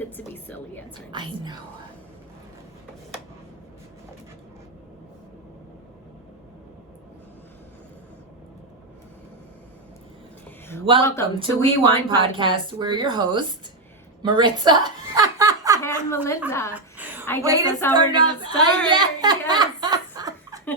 good to be silly at times. I know. Welcome to Unwind Podcast. We're your host, Maritza and Melinda. I Way guess to that's how we're start gonna off. start. Yes. Yes.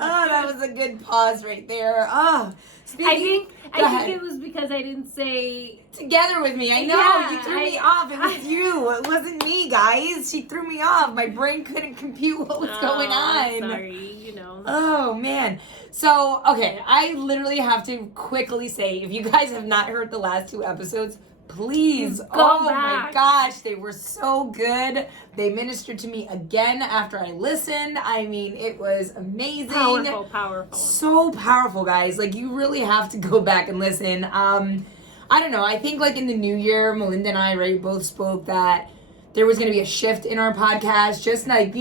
Oh, that was a good pause right there. Oh, I think ahead. it was because I didn't say together with me. I know, Yeah, you threw me off. It was you. It wasn't me, guys. She threw me off. My brain couldn't compute what was going on. Sorry, Oh, man. So, okay, I literally have to quickly say, if you guys have not heard the last 2 episodes, please Go my back. gosh, they were so good. They ministered to me again after I listened. I mean, it was amazing. Powerful. So powerful, guys. Like, you really have to go back and listen. I don't know. I think, like, in the new year, Melinda and I, right, both spoke that there was going to be a shift in our podcast. Just, like,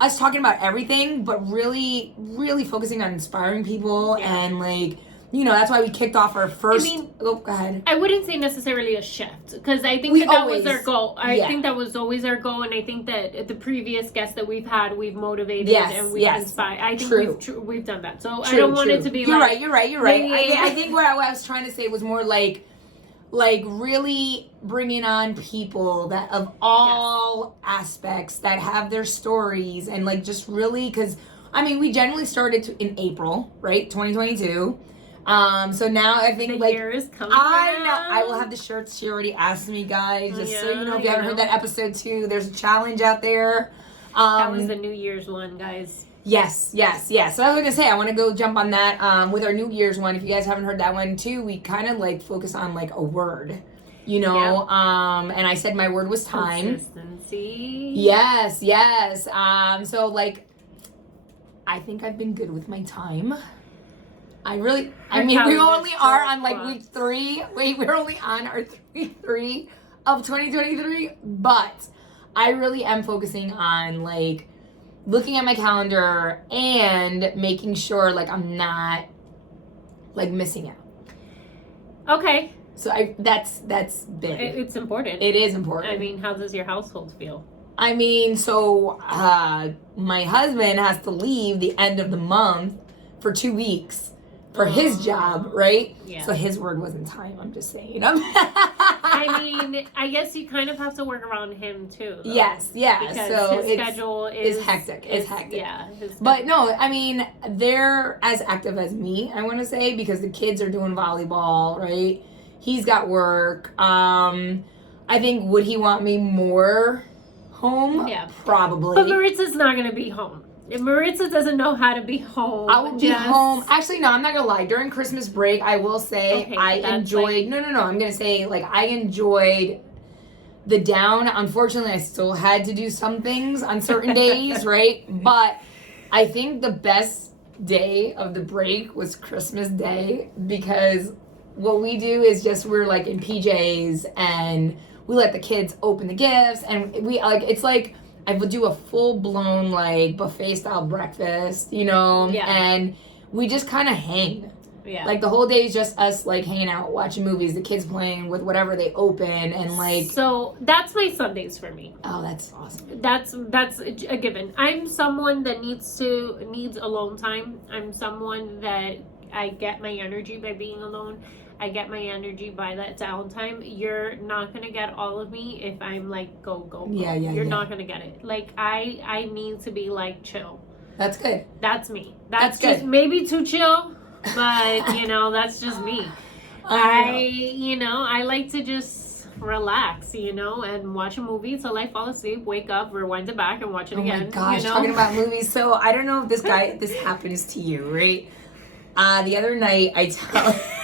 us talking about everything, but really, really focusing on inspiring people. Yeah. And, like, that's why we kicked off our first... go ahead. I wouldn't say necessarily a shift, because I think that was our goal. I think that was always our goal, and I think that the previous guests that we've had, we've motivated and we've inspired. I think we've done that. So I don't want it to be You're right. You're right. Yeah. I think what I was trying to say was more like really bringing on people that of all aspects that have their stories, and like just really, because I mean, we generally started in April, right? 2022. So now I think the year is coming. I know. I will have the shirts. She already asked me, guys. Just so you know, if you haven't heard that episode 2, there's a challenge out there. That was the New Year's one, guys. Yes. So I was gonna say, I want to go jump on that with our New Year's one. If you guys haven't heard that one too, we kind of like focus on like a word, and I said my word was time. Consistency. Yes. So like, I think I've been good with my time. I mean, we only are on like week 3. Wait, we're only on our week 3 of 2023, but I really am focusing on like looking at my calendar and making sure like I'm not like missing out. Okay. So that's big. It's important. It is important. I mean, how does your household feel? I mean, so my husband has to leave the end of the month for 2 weeks for his job, right? Yeah. So his word wasn't time, I'm just saying. I mean, I guess you kind of have to work around him too. Though, yes. Because so his schedule is hectic. It's hectic. Yeah. But no, I mean, they're as active as me, I want to say, because the kids are doing volleyball, right? He's got work. I think, would he want me more home? Yeah. Probably. But Maritza's not going to be home. If Maritza doesn't know how to be home. I will be home. Actually, no, I'm not going to lie. During Christmas break, I will say I enjoyed... No. I'm going to say, like, I enjoyed the down. Unfortunately, I still had to do some things on certain days, right? But I think the best day of the break was Christmas Day, because what we do is just we're, like, in PJs, and we let the kids open the gifts, and we, like, it's like... I would do a full-blown, like, buffet-style breakfast, and we just kind of hang. Yeah. Like, the whole day is just us, like, hanging out, watching movies, the kids playing with whatever they open, and, like... So, that's my Sundays for me. Oh, that's awesome. That's a given. I'm someone that needs alone time. I'm someone that I get my energy by being alone. I get my energy by that downtime. You're not gonna get all of me if I'm like go. Yeah. You're not gonna get it. Like I need to be like chill. That's good. That's me. That's just good. Maybe too chill, but that's just me. I like to just relax, and watch a movie till I fall asleep, wake up, rewind it back, and watch it again. Oh my gosh, talking about movies. So I don't know if this happens to you, right? The other night,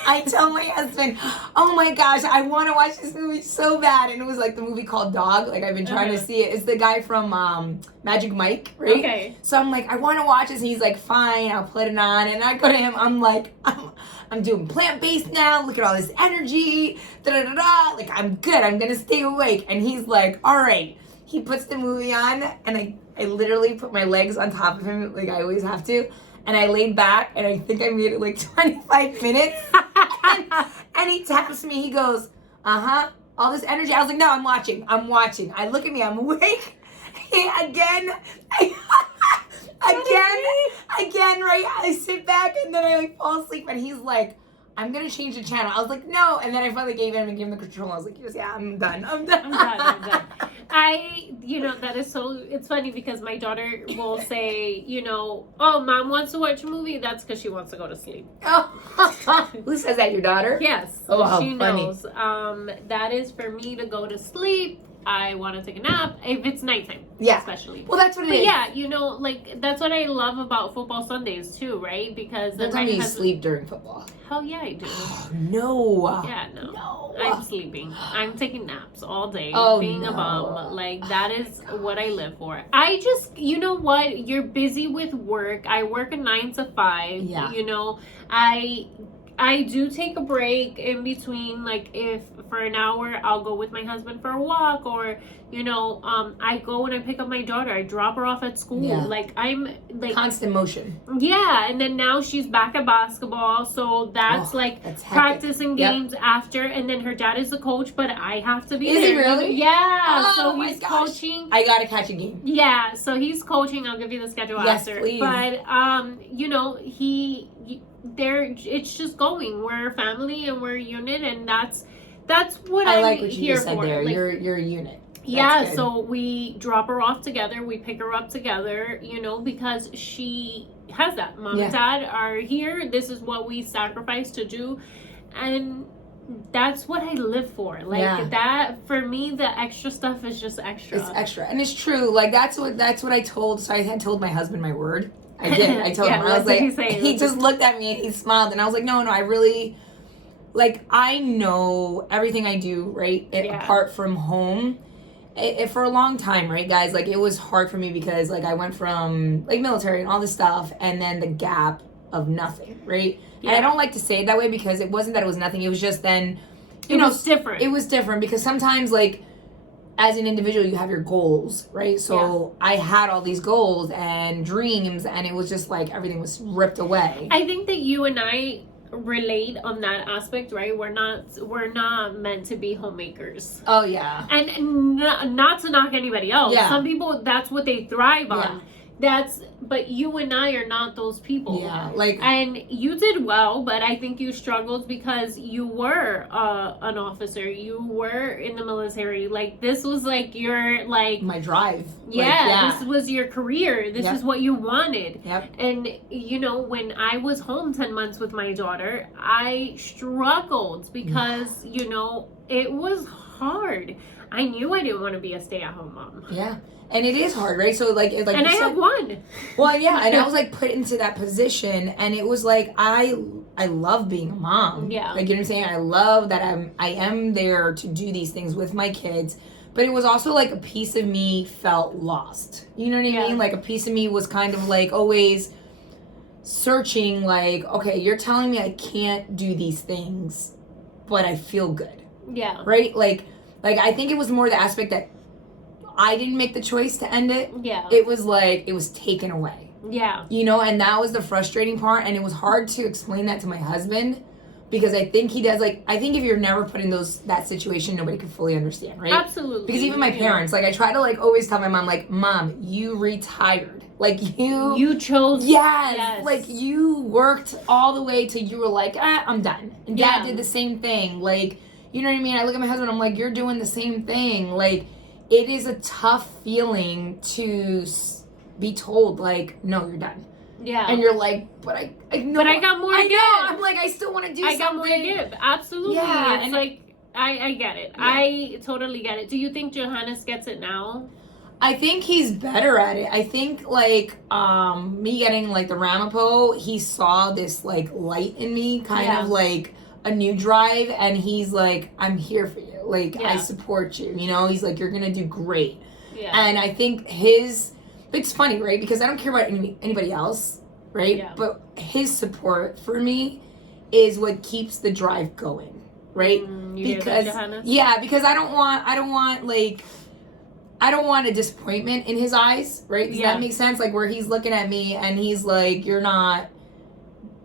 I tell my husband, oh my gosh, I want to watch this movie so bad. And it was like the movie called Dog. Like, I've been trying to see it. It's the guy from Magic Mike, right? Okay. So I'm like, I want to watch this. And he's like, fine, I'll put it on. And I go to him, I'm like, I'm doing plant-based now. Look at all this energy. Da-da-da-da. Like, I'm good. I'm going to stay awake. And he's like, all right. He puts the movie on. And I literally put my legs on top of him like I always have to. And I laid back, and I think I made it like 25 minutes. and he taps me. He goes, uh-huh. all this energy. I was like, no, I'm watching. I look at me, I'm awake. Again, right? I sit back and then I like fall asleep and he's like, I'm gonna change the channel. I was like, no. And then I finally gave him the control. I was like, yeah, I'm done. That is so, it's funny because my daughter will say, oh, mom wants to watch a movie. That's because she wants to go to sleep. Oh. Who says that, your daughter? Yes. Oh, how she funny. knows. That is for me to go to sleep. I want to take a nap if it's nighttime. Yeah. Especially. Well, that's what it is. Yeah, that's what I love about football Sundays too, right? Because then you sleep during football. Hell yeah, I do. No. Yeah, no. I'm sleeping. I'm taking naps all day. Oh, being a bum. Like, that is what I live for. I just, you know what? You're busy with work. I work a 9 to 5. Yeah. I do take a break in between, like, if for an hour I'll go with my husband for a walk, or I go and I pick up my daughter, I drop her off at school. Yeah. Like, I'm like constant motion. Yeah, and then now she's back at basketball, so that's that's practicing games after, and then her dad is the coach, but I have to be there. Is he really? Yeah. Oh, so my he's gosh. coaching. I gotta catch a game. Yeah, so he's coaching. I'll give you the schedule after. Please. But it's just going. We're a family and we're a unit, and that's what I I'm like what you here just said for. there. Like, You're a unit. Yeah, so we drop her off together, we pick her up together, because she has that. Mom and dad are here. This is what we sacrifice to do. And that's what I live for. Like that, for me, the extra stuff is just extra. It's extra. And it's true. Like that's what I told. So I had told my husband my word. I did. I told him. I was like, he just looked at me and he smiled. And I was like, no, I really, I know everything I do, right? Apart from home. For a long time, right, guys, it was hard for me because I went from military and all this stuff, and then the gap of nothing, right? And I don't like to say it that way because it wasn't that it was nothing. It was just then, it was different. It was different because sometimes as an individual you have your goals, right? So I had all these goals and dreams, and it was just everything was ripped away. I think that you and I relate on that aspect, right? We're not meant to be homemakers. Oh yeah. And not to knock anybody else. Yeah. Some people, that's what they thrive on. But you and I are not those people. Yeah, and you did well, but I think you struggled because you were an officer. You were in the military. This was your my drive. This was your career. This is what you wanted. Yep. And when I was home 10 months with my daughter, I struggled because it was hard. I knew I didn't want to be a stay-at-home mom. Yeah. And it is hard, right? So and I have one. Well, yeah, and I was put into that position, and it was I love being a mom. Yeah. You know what I'm saying? I love that I am there to do these things with my kids, but it was also a piece of me felt lost. You know what I mean? A piece of me was kind of always searching. Okay, you're telling me I can't do these things, but I feel good. Yeah. Right? I think it was more the aspect that I didn't make the choice to end it. Yeah. It was it was taken away. Yeah. And that was the frustrating part, and it was hard to explain that to my husband because I think he does I think if you're never put in that situation, nobody could fully understand, right? Absolutely. Because even my parents, I try to always tell my mom, Mom, you retired. You chose. Yes. You worked all the way till you were I'm done. And Dad did the same thing. You know what I mean? I look at my husband, I'm you're doing the same thing. It is a tough feeling to be told, no, you're done. Yeah. And you're but I know. But I got more to give. I'm I still want to do something. I got more to give. Absolutely. Yeah. It's I get it. Yeah. I totally get it. Do you think Johannes gets it now? I think he's better at it. I think me getting the Ramapo, he saw this light in me, kind of a new drive, and he's I'm here for you. I support you. He's you're gonna do great. Yeah. And I think it's funny, right? Because I don't care about anybody else, right? Yeah. But his support for me is what keeps the drive going, right? Because I don't want a disappointment in his eyes, right? Does that make sense? Where he's looking at me and he's you're not,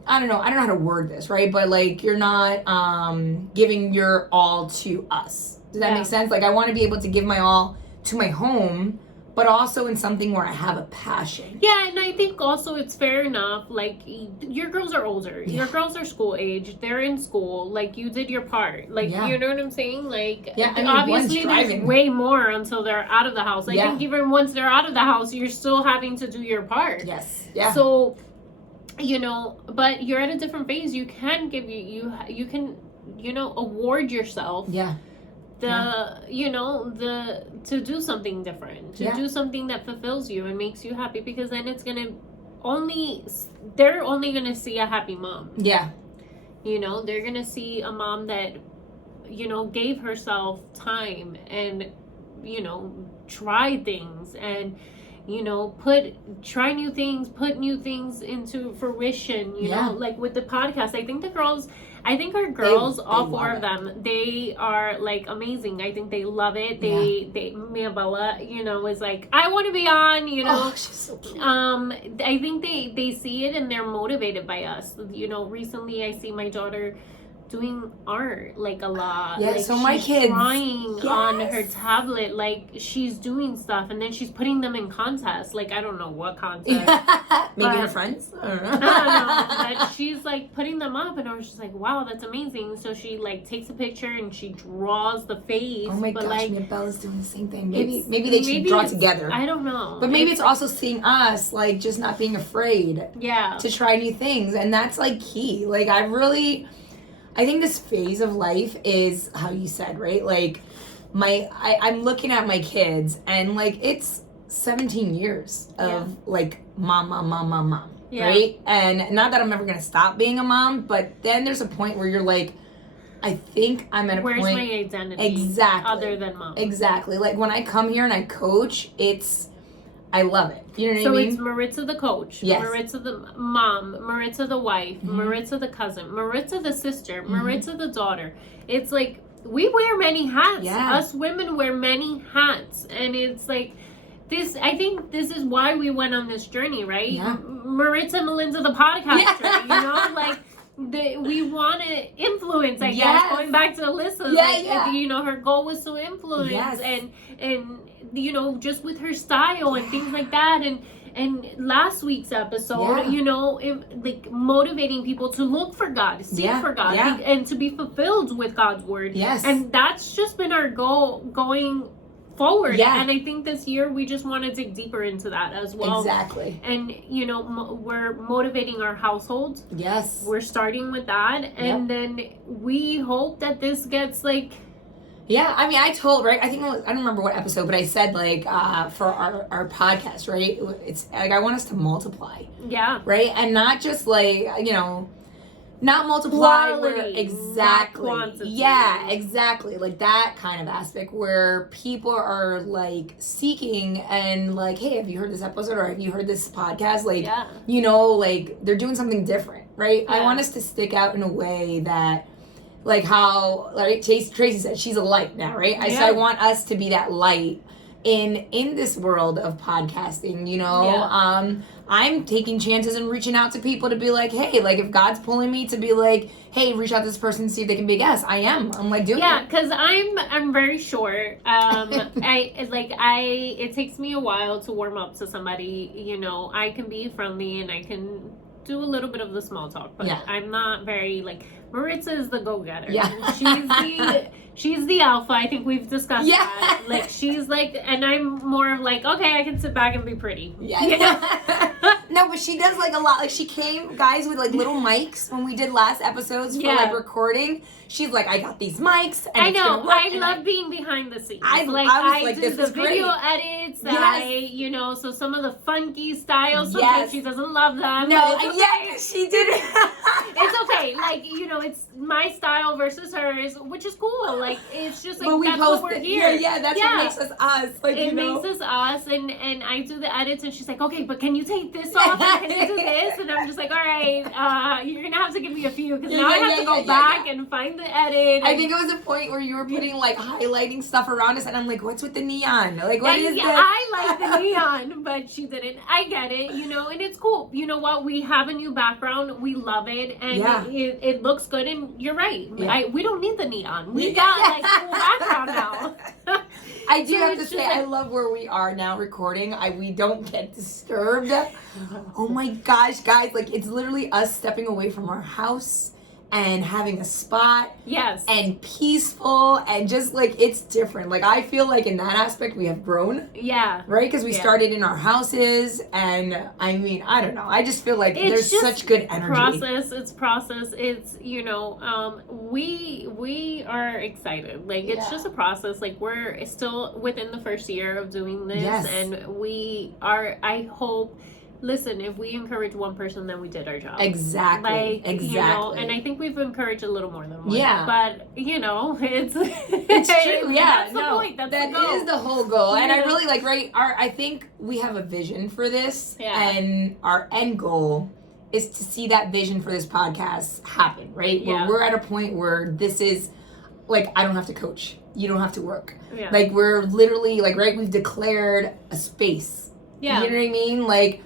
I don't know how to word this, right? But you're not giving your all to us, Does that make sense? Like, I want to be able to give my all to my home, but also in something where I have a passion. Yeah, and I think also it's fair enough. Like, your girls are older. Yeah. Your girls are school age. They're in school. Like, you did your part. Like, you know what I'm saying? Like, obviously there's way more until they're out of the house. I think even once they're out of the house, you're still having to do your part. Yes. Yeah. So, but you're at a different phase. You can you can, award yourself. Yeah. To do something different, to do something that fulfills you and makes you happy, because then it's they're only gonna see a happy mom. Yeah. They're gonna see a mom that, gave herself time and, tried things and, try new things, put new things into fruition, like with the podcast. I think our girls, all four of them, they are like amazing. I think they love it. Mia Bella, is like, I want to be on, Oh, she's so cute. I think they see it and they're motivated by us. Recently I see my daughter doing art like a lot. Yeah, like, so my kids drawing on her tablet, like she's doing stuff and then she's putting them in contests. Like, I don't know what contest. Maybe her friends? I don't know. I don't know. But she's like putting them up and I was just like, wow, that's amazing. So she like takes a picture and she draws the face. Oh my gosh, like, Mia Bella's doing the same thing. Maybe they should draw together. I don't know. But maybe it's also seeing us like just not being afraid to try new things, and that's like key. Like, I think this phase of life is how you said, right? Like, I'm looking at my kids and like it's 17 years of like mom, right? And not that I'm ever gonna stop being a mom, but then there's a point where you're like, I think I'm at a point. Where's my identity? Exactly. Other than mom. Exactly. Like when I come here and I coach, I love it. You know what I mean? So it's Maritza the coach, Maritza the mom, Maritza the wife, Maritza the cousin, Maritza the sister, Maritza the daughter. It's like, we wear many hats. Yeah. Us women wear many hats. And it's like, I think this is why we went on this journey, right? Yeah. Maritza and Melinda, the podcaster, like, we want to influence, I guess, going back to Alyssa, her goal was to influence and just with her style and things like that, and last week's episode, like motivating people to look for God, seek for God, and to be fulfilled with God's word. Yes. And that's just been our goal going forward. Yeah. And I think this year we just want to dig deeper into that as well. Exactly. And we're motivating our household. Yes. We're starting with that, and then we hope that this gets like. Yeah, I mean, I told, right? I don't remember what episode, but I said like for our podcast, right? It's like I want us to multiply. Yeah. Right, and not just like not multiply quality, exactly. Not quantity. Yeah, exactly. Like that kind of aspect where people are like seeking and like, hey, have you heard this episode or have you heard this podcast? Like, like they're doing something different, right? Yeah. I want us to stick out in a way that, like how like Tracy said, she's a light now, right? So I want us to be that light in this world of podcasting, I'm taking chances and reaching out to people to be like, hey, like if God's pulling me to be like, hey, reach out to this person and see if they can be a guest, I'm like doing it. Yeah, because I'm very short. It takes me a while to warm up to somebody. I can be friendly and I can do a little bit of the small talk, but I'm not very like. Maritza is the go-getter. Yeah. She's the alpha. I think we've discussed that. Like, she's like, and I'm more of like, okay, I can sit back and be pretty. Yeah. No, but she does like a lot. Like, she came, guys, with like little mics when we did last episodes for like recording. She's like, I got these mics. And I know. I love being behind the scenes. I do the video edits. Yes. So some of the funky styles, sometimes she doesn't love them. No, she did it. It's okay. Like, it's my style versus hers, which is cool. Like, it's just like, that's what we're here. Yeah, that's what makes us us. Like, it makes us us, and I do the edits, and she's like, okay, but can you take this off? And can you do this? And I'm just like, all right, you're going to have to give me a few, because now I have to go back and find the edit. I think it was a point where you were putting, like, highlighting stuff around us, and I'm like, what's with the neon? Like, what is this? I like the neon, but she didn't. I get it, and it's cool. You know what? We have a new background. We love it, and it looks good, and you're right. Yeah. We don't need the neon. We got like cool background now. I do So have to it's say, just like- I love where we are now recording. We don't get disturbed. Oh my gosh, guys, like it's literally us stepping away from our house and having a spot. Yes. And peaceful, and just like it's different. Like I feel like in that aspect we have grown. Yeah. Right? Because we started in our houses, and I mean, I don't know. I just feel like there's such good energy. It's process. It's, you know, we are excited. Like, it's just a process. Like, we're still within the first year of doing this. Yes. And we are, I hope, listen, if we encourage one person, then we did our job. Exactly. Like, exactly. you know, and I think we've encouraged a little more than one. Yeah. But, you know, it's true. Yeah. That's the point. That's that the goal. is the whole goal. And I Yeah. really like, I think we have a vision for this. Yeah. And our end goal is to see that vision for this podcast happen, right? Yeah. Where we're at a point where this is, like, I don't have to coach. You don't have to work. Yeah. Like, we're literally, like, right, we've declared a space. Yeah. You know what I mean? Like,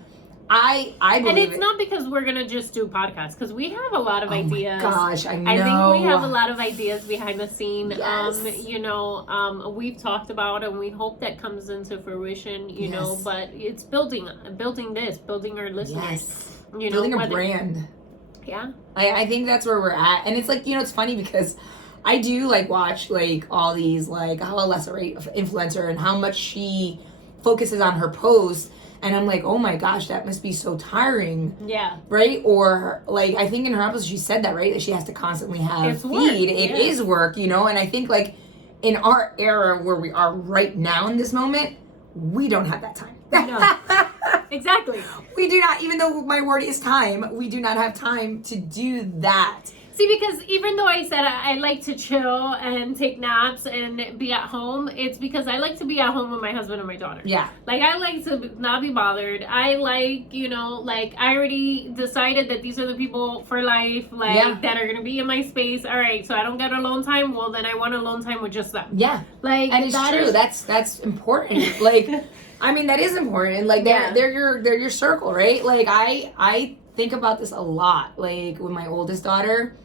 I believe And it's it. not because we're gonna just do podcasts, because we have a lot of ideas. Oh my gosh, I know. I think we have a lot of ideas behind the scene. Yes. You know, we've talked about, and we hope that comes into fruition. You know, Yes. but it's building our listeners. Yes. You know, Building a whether- brand. Yeah. I think that's where we're at. And it's like, you know, it's funny because I do like watch like all these like how Alessa, right, influencer, and how much she focuses on her posts. And I'm like, oh my gosh, that must be so tiring. Yeah. Right? Or like, I think in her episode she said that, right? That she has to constantly have It's work. feed. It is work, you know? And I think like in our era where we are right now in this moment, we don't have that time. No. Exactly. We do not, even though my word is time, we do not have time to do that. See, because even though I said I like to chill and take naps and be at home, it's because I like to be at home with my husband and my daughter. Yeah. Like, I like to not be bothered. I like, you know, like, I already decided that these are the people for life, like, that are going to be in my space. All right, so I don't get alone time. Well, then I want alone time with just them. Yeah. Like, And it's true. That's important. Like, I mean, that is important. Like, they're your circle, right? Like, I think about this a lot. Like, with my oldest daughter,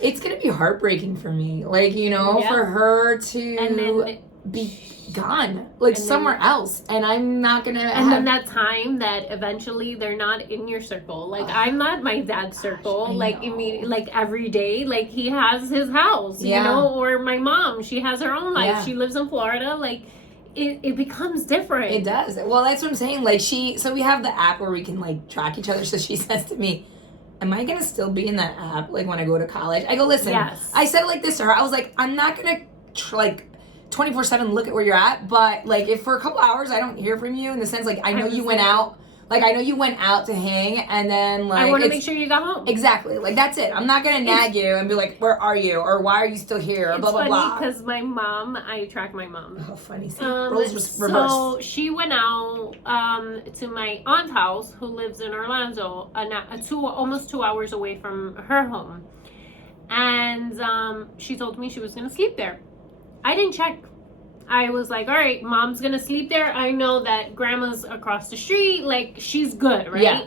it's gonna be heartbreaking for me. Like, you know, for her to and then be gone, like somewhere else, and I'm not gonna. And then that time that eventually they're not in your circle. Like, I'm not my dad's circle. Like, immediately, like every day, like he has his house, you know, or my mom, she has her own life. Yeah. She lives in Florida. Like, it becomes different. It does. Well, that's what I'm saying. Like, so we have the app where we can like track each other. So she says to me, am I gonna still be in that app like when I go to college? I go, listen, I said it like this to her. I was like, I'm not gonna like 24/7 look at where you're at, but like if for a couple hours I don't hear from you, in the sense like I know you went out. Like, I know you went out to hang, and then, like... I want to make sure you got home. Exactly. Like, that's it. I'm not going to nag you and be like, where are you? Or why are you still here? Or blah, blah, blah. It's funny because my mom, I track my mom. Oh, funny. See, roles reversed. So, she went out to my aunt's house, who lives in Orlando, almost 2 hours away from her home. And she told me she was going to sleep there. I didn't check. I was like, all right, mom's gonna sleep there. I know that grandma's across the street. Like, she's good, right? Yeah.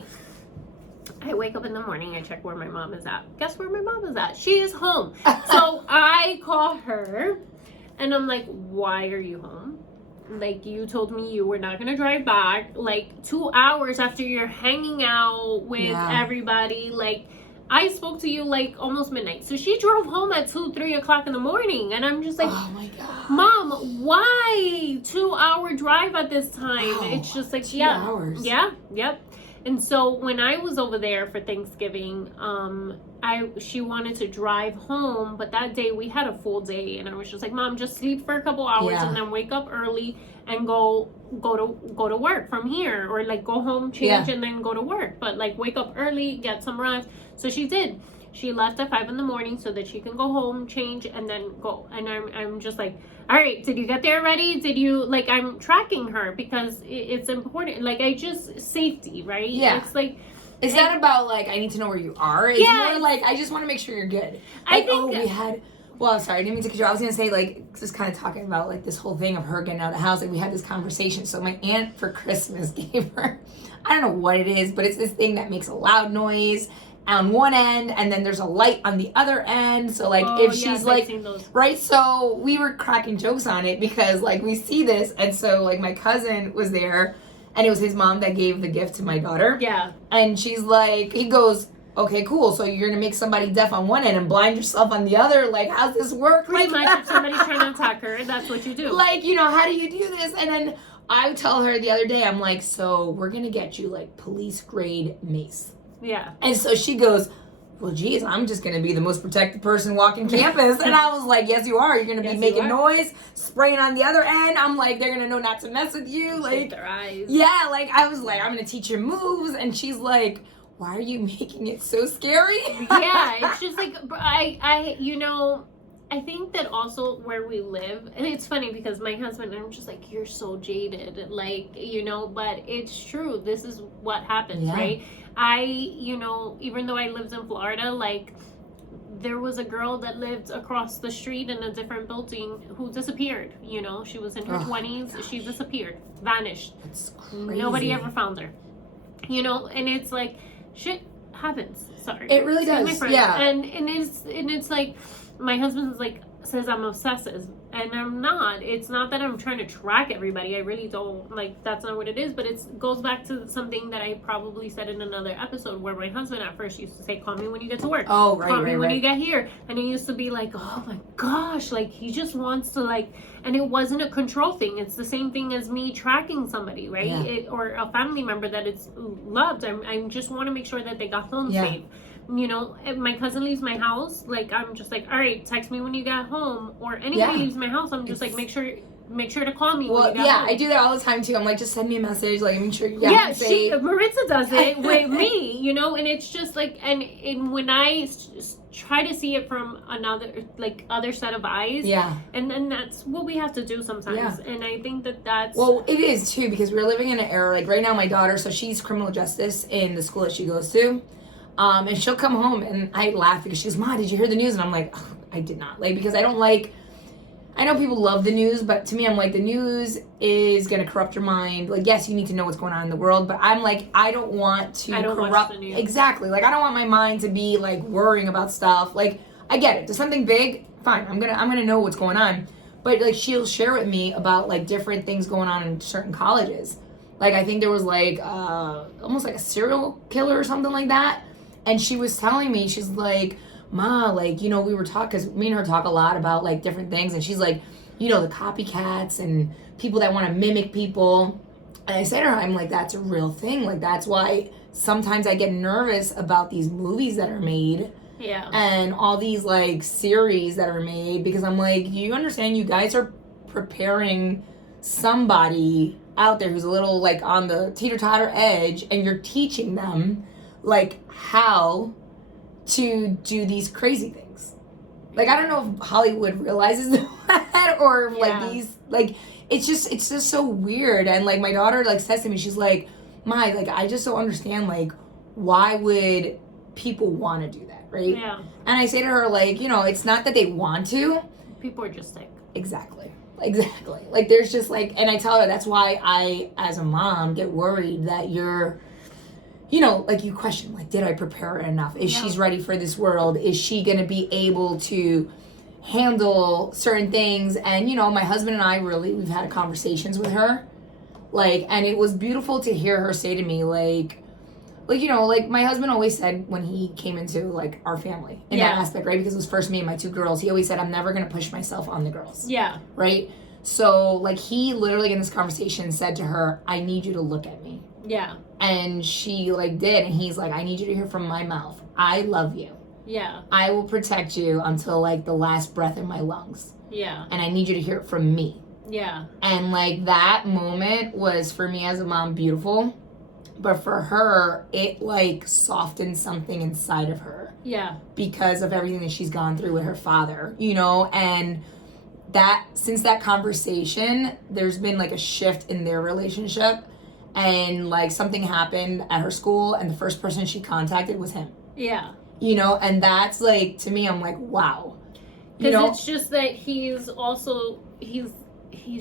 I wake up in the morning, I check where my mom is at. Guess where my mom is at? She is home. So I call her and I'm like, why are you home? Like, you told me you were not gonna drive back. Like, 2 hours after you're hanging out with everybody. Like, I spoke to you like almost midnight. So she drove home at 2-3 o'clock in the morning. And I'm just like, oh my God. Mom, why 2 hour drive at this time? Wow. It's just like, 2 hours. Yeah, yep. And so when I was over there for Thanksgiving, she wanted to drive home, but that day we had a full day, and I was just like, Mom, just sleep for a couple hours and then wake up early and go to work from here, or like go home, change, and then go to work. But like wake up early, get some rest. So she did. She left at 5 a.m. so that she can go home, change, and then go. And I'm just like, all right, did you get there already? Did you, like, I'm tracking her because it's important. Like, safety, right? Yeah. It's like, it's not about, like, I need to know where you are. It's more like, I just want to make sure you're good. Like, well, sorry, I didn't mean to cut you off. I was going to say, like, just kind of talking about, like, this whole thing of her getting out of the house. Like, we had this conversation. So my aunt for Christmas gave her, I don't know what it is, but it's this thing that makes a loud noise. on one end, and then there's a light on the other end. So like if she's yes, like, I've seen those. right? So we were cracking jokes on it because like we see this, and so like my cousin was there, and it was his mom that gave the gift to my daughter. Yeah. And she's like, he goes, okay, cool. So you're gonna make somebody deaf on one end and blind yourself on the other. Like, how's this work? Pretty like, much, if somebody's trying to attack her, that's what you do. Like, you know, how do you do this? And then I tell her the other day, I'm like, so we're gonna get you like police grade mace. Yeah. And so she goes, well, geez, I'm just going to be the most protected person walking campus. And I was like, yes, you are. You're going to be making noise, spraying on the other end. I'm like, they're going to know not to mess with you. Like, their eyes. Yeah, like, I was like, I'm going to teach you moves. And she's like, why are you making it so scary? Yeah, it's just like, I think that also where we live, and it's funny because my husband, I'm just like, you're so jaded, like, but it's true. This is what happens, right? Even though I lived in Florida, like, there was a girl that lived across the street in a different building who disappeared. She was in her 20s. She disappeared, vanished. That's crazy. Nobody ever found her. And it's like, shit happens. Sorry. It really does. My friend. Yeah. And it's like, my husband says I'm obsessive, and I'm not. It's not that I'm trying to track everybody. I really don't. Like, that's not what it is. But it goes back to something that I probably said in another episode, where my husband at first used to say, call me when you get to work. Oh, right, Call me when right. you get here. And he used to be like, oh my gosh, like, he just wants to, like, and it wasn't a control thing. It's the same thing as me tracking somebody, right? Yeah. Or a family member that it's loved. I just want to make sure that they got home safe. If my cousin leaves my house, like, I'm just like, all right, text me when you get home. Or anybody leaves my house, I'm just like, make sure to call me when you get home. I do that all the time too. I'm like, just send me a message, like, make sure Maritza does it with me, and it's just like, and when I try to see it from another, like, other set of eyes, and then that's what we have to do sometimes. And I think that's it is too, because we're living in an era, like, right now my daughter, so she's criminal justice in the school that she goes to. And she'll come home and I laugh because she goes, Ma, did you hear the news? And I'm like, oh, I did not. Like, because I know people love the news, but to me, I'm like, the news is going to corrupt your mind. Like, yes, you need to know what's going on in the world, but I'm like, I don't want to corrupt. Watch the news. Exactly. Like, I don't want my mind to be like worrying about stuff. Like, I get it. There's something big, fine. I'm gonna know what's going on. But like, she'll share with me about like different things going on in certain colleges. Like, I think there was like almost like a serial killer or something like that. And she was telling me, she's like, Ma, like, we were talking, because me and her talk a lot about, like, different things. And she's like, the copycats and people that want to mimic people. And I said to her, I'm like, that's a real thing. Like, that's why sometimes I get nervous about these movies that are made. Yeah. And all these, like, series that are made. Because I'm like, you understand, you guys are preparing somebody out there who's a little, like, on the teeter-totter edge. And you're teaching them, like, how to do these crazy things. Like, I don't know if Hollywood realizes that, or like these, like, it's just so weird. And like, my daughter like says to me, she's like, Ma, like, I just don't understand, like, why would people want to do that, right? Yeah. And I say to her, like, it's not that they want to. People are just sick. Exactly. Like, there's just like, and I tell her that's why I, as a mom, get worried that you're, like, you question, like, did I prepare her enough? Is she's ready for this world? Is she going to be able to handle certain things? And, my husband and I we've had conversations with her. Like, and it was beautiful to hear her say to me, like, my husband always said when he came into, like, our family in that aspect, right? Because it was first me and my two girls. He always said, I'm never going to push myself on the girls. Yeah. Right? So, like, he literally in this conversation said to her, I need you to look at me. Yeah. And she, like, did. And he's like, I need you to hear from my mouth. I love you. Yeah. I will protect you until, like, the last breath in my lungs. Yeah. And I need you to hear it from me. Yeah. And, like, that moment was, for me as a mom, beautiful. But for her, it, like, softened something inside of her. Yeah. Because of everything that she's gone through with her father, And that, since that conversation, there's been, like, a shift in their relationship. And, like, something happened at her school, and the first person she contacted was him. Yeah. And that's, like, to me, I'm like, wow. Because it's just that he's also, he's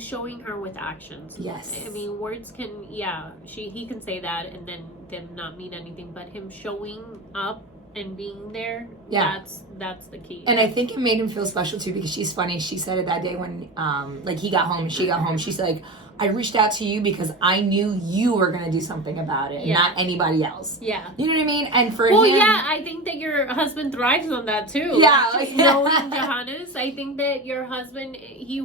showing her with actions. Yes. I mean, words can, he can say that and then not mean anything, but him showing up and being there, that's the key. And I think it made him feel special too, because she's funny. She said it that day when like he got home and she got home. She's like, I reached out to you because I knew you were gonna do something about it, not anybody else. Yeah. You know what I mean? And for well, him, yeah, I think that your husband thrives on that too. Yeah, like, knowing Johannes, I think that your husband he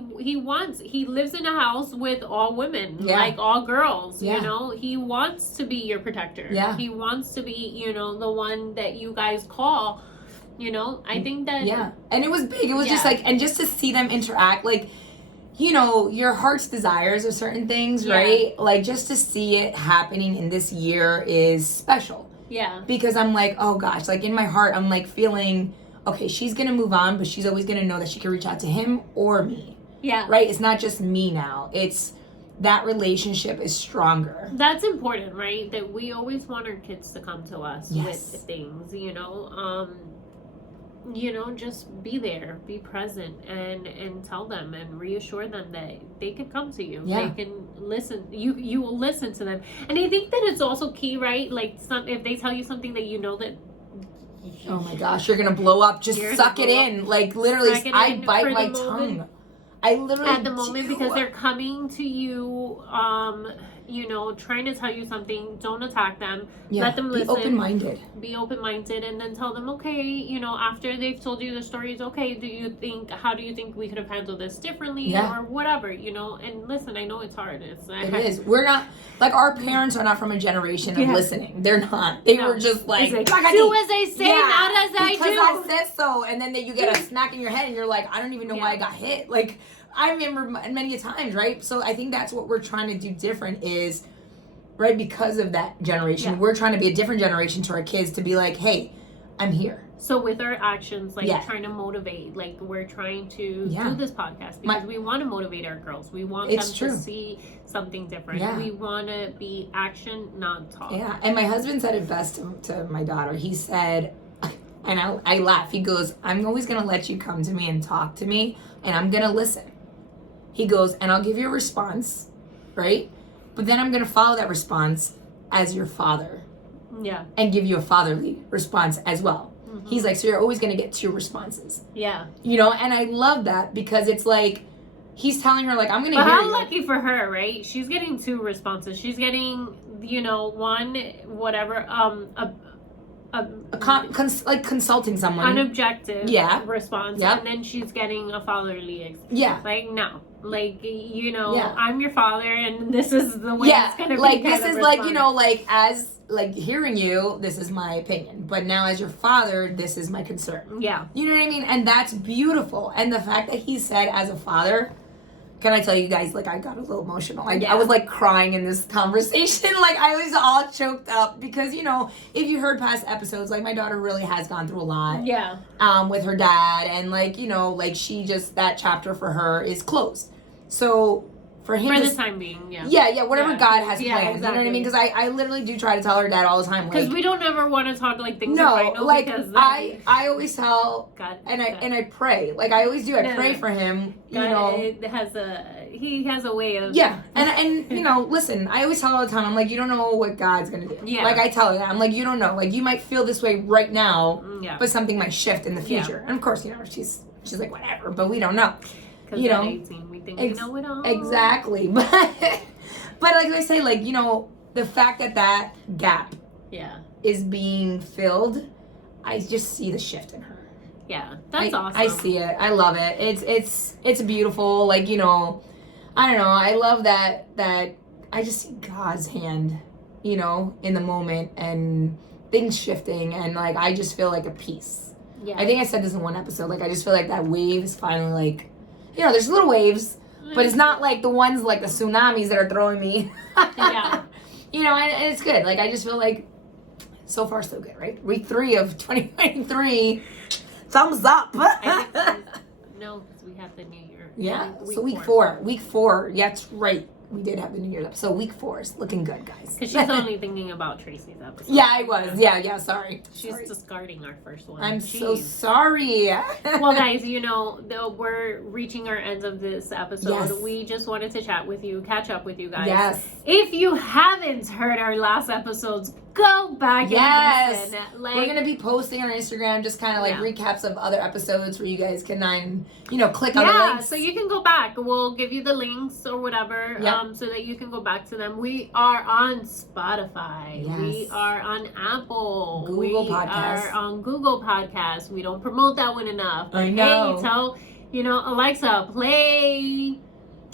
lives in a house with all women, like all girls. You know, he wants to be your protector. Yeah. He wants to be, you know, the one that you guys call. You know, I think that and it was big. It was just like, and just to see them interact, like, you know, your heart's desires of certain things, right? Like, just to see it happening in this year is special. Yeah. Because I'm like, oh gosh, like in my heart, I'm like feeling, okay, she's gonna move on, but she's always gonna know that she can reach out to him or me. Yeah. Right? It's not just me now. It's that relationship is stronger. That's important, right? That we always want our kids to come to us with things, you know. You know, just be there, be present, and tell them and reassure them that they can come to you. They can listen. You will listen to them. And I think that it's also key, right? Like, if they tell you something that you know that, oh my gosh, you're gonna blow up. Just suck it in. Like, literally, I bite my tongue. I literally at the moment, because they're coming to you, you know, trying to tell you something. Don't attack them. Let them listen. Be open-minded, and then tell them, okay, you know, after they've told you the stories, okay, how do you think we could have handled this differently, or whatever, you know? And listen, I know it's hard. It is. We're not, like, our parents are not from a generation of listening. They're not. They were just like, do as I say, not as I do. Because I said so, and then you get a smack in your head, and you're like, I don't even know why I got hit. Like, I remember many times, right? So I think that's what we're trying to do different is, right, because of that generation. We're trying to be a different generation to our kids to be like, hey, I'm here. So with our actions, like trying to motivate, like we're trying to do this podcast because we want to motivate our girls. We want them to see something different. Yeah. We want to be action, not talk. Yeah, and my husband said it best to my daughter. He said, and I laugh, he goes, I'm always going to let you come to me and talk to me, and I'm going to listen. He goes, and I'll give you a response, right? But then I'm going to follow that response as your father. Yeah. And give you a fatherly response as well. Mm-hmm. He's like, so you're always going to get 2 responses. Yeah. You know, and I love that because it's like, he's telling her, like, I'm going to hear you. But how lucky for her, right? She's getting 2 responses. She's getting, you know, one, whatever, like consulting someone. An objective response. And then she's getting a fatherly like, no. Like, you know, I'm your father and this is the way it's going to be. Like, this is like, you know, like, as, like, hearing you, this is my opinion. But now as your father, this is my concern. Yeah. You know what I mean? And that's beautiful. And the fact that he said as a father, can I tell you guys, like, I got a little emotional. I was, like, crying in this conversation. Like, I was all choked up because, you know, if you heard past episodes, like, my daughter really has gone through a lot. Yeah. With her dad. And, like, you know, like, she just, that chapter for her is closed. So, for him... For the time being, whatever God has planned. Exactly. You know what I mean? Because I literally do try to tell her dad all the time. Because we don't ever want to talk, like, things are final. Like, I always tell... God. And I pray. Like, I always do. I pray for him. God, you know. He has a way of... Yeah. And you know, listen, I always tell all the time, I'm like, you don't know what God's going to do. Yeah. Like, I tell her that. I'm like, you don't know. Like, you might feel this way right now, but something might shift in the future. And, of course, you know, she's like, whatever. But we don't know. You know, 18, we think we know it all. Exactly. But like I say, like, you know, the fact that gap is being filled, I just see the shift in her. Yeah, that's awesome. I see it. I love it. It's beautiful. Like, you know, I don't know. I love that I just see God's hand, you know, in the moment and things shifting, and like I just feel like a peace. Yeah. I think I said this in one episode. Like, I just feel like that wave is finally like, you know, there's little waves, but it's not like the ones like the tsunamis that are throwing me. Yeah. You know, and it's good. Like, I just feel like so far so good, right? Week 3 of 2023. Thumbs up. No, because we have the New Year. Yeah. So week 4. Week 4. Yeah, that's right. We did have the New Year's episode. So week 4 is looking good, guys. Because she's only thinking about Tracy's episode. Yeah, I was. Yeah, sorry. She's discarding our first one. I'm so sorry. Well, guys, you know, we're reaching our end of this episode. Yes. We just wanted to chat with you, catch up with you guys. Yes. If you haven't heard our last episodes, go back Yes. and listen. Like, we're going to be posting on our Instagram just kind of like recaps of other episodes where you guys can, click on the links. So you can go back. We'll give you the links or whatever, so that you can go back to them. We are on Spotify. Yes. We are on Apple. Google we Podcasts. are on Google Podcasts. We don't promote that one enough. I know. Hey, tell, Alexa, play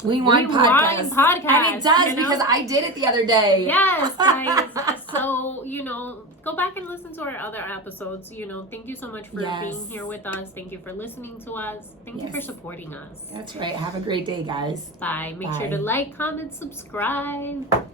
Rewind podcast. And it does because I did it the other day. Yes, guys. So, go back and listen to our other episodes. Thank you so much for being here with us. Thank you for listening to us. Thank you for supporting us. That's right. Have a great day, guys. Bye. Make sure to like, comment, subscribe.